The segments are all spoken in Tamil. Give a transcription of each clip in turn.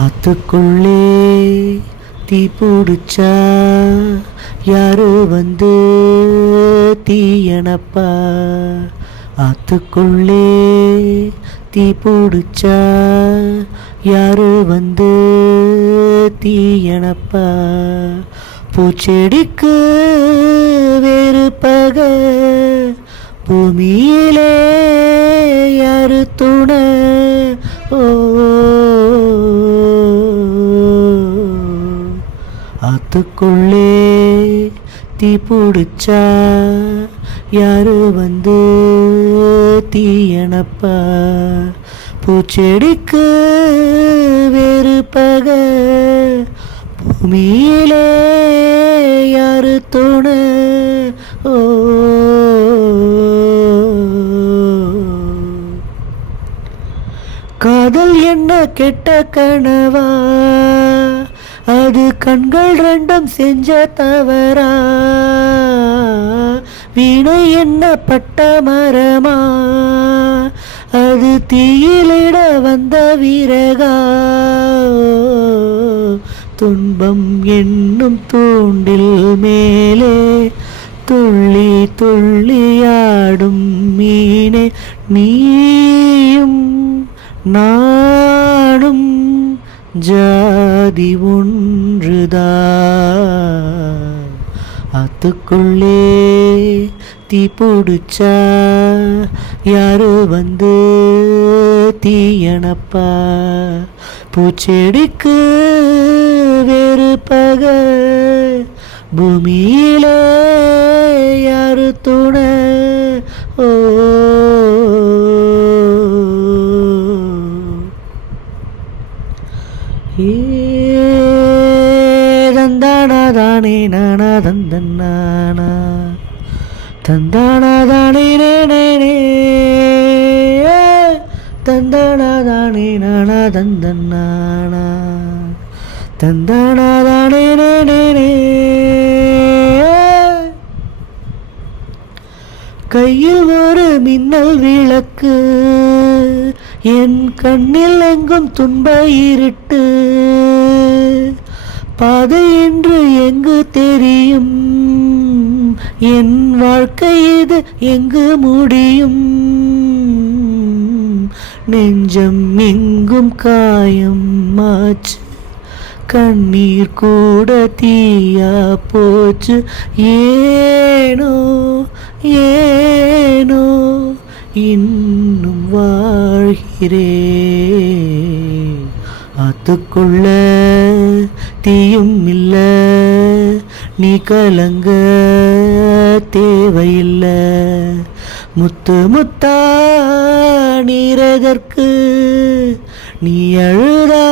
ஆத்துக்குள்ளே தீ பிடிச்சா யாரு வந்து தீயணப்பா. ஆத்துக்குள்ளே தீ பிடிச்சா யாரு வந்து தீயணப்பா. பூச்செடிக்கு வேறு பக பூமியிலே யாரு துணை. ஓ ஆத்துக்குள்ளே தீ பிடிச்சா யாரு வந்து தீயணப்பா. பூச்செடிக்கு வேறு பக பூமியிலே யாரு துணை. ஓ காதல் என்ன கெட்ட கனவா, அது கண்கள் ரெண்டும் செஞ்ச தவறா. வீணை என்ன பட்ட மரமா, அது தீயிலிட வந்த வீரகா. துன்பம் என்னும் தூண்டில் மேலே துள்ளி துள்ளியாடும் மீனே, நீயும் நானும் ஜாதி ஒன்றுதான். ஆத்துக்குள்ளே தீ பிடிச்சா யாரு வந்து தீயணப்பா. பூச்செடிக்கு வேறு பக பூமியிலே யாரு துணை. ஓ தந்தானதானே நானா தந்தன்னானா தந்தானதானே நேனே தந்தானதானே நானா தந்தன்னானா தந்தானதானே நேனே. கையில் ஒரு மின்னல் விளக்கு, என் கண்ணில் எங்கும் துன்ப இருட்டு. பாதை என்று எங்கு தெரியும், என் வாழ்க்கை இது எங்கு முடியும். நெஞ்சம் எங்கும் காயம் ஆச்சு, கண்ணீர் கூட தீயா போச்சு. ஏனோ ஏனோ இன்னும் வாழ்கிறேன். ஆத்துக்குள்ள தீயும் இல்ல, நீ கலங்க தேவையில்லை. முத்து முத்தா நீரெதற்கு, நீ அழுதா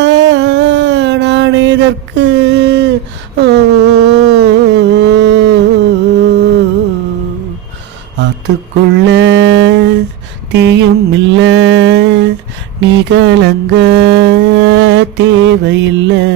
நான் எதற்கு. ஓ ஆத்துக்குள்ள தீயும் இல்ல, நீ கலங்க தேவையில்லை.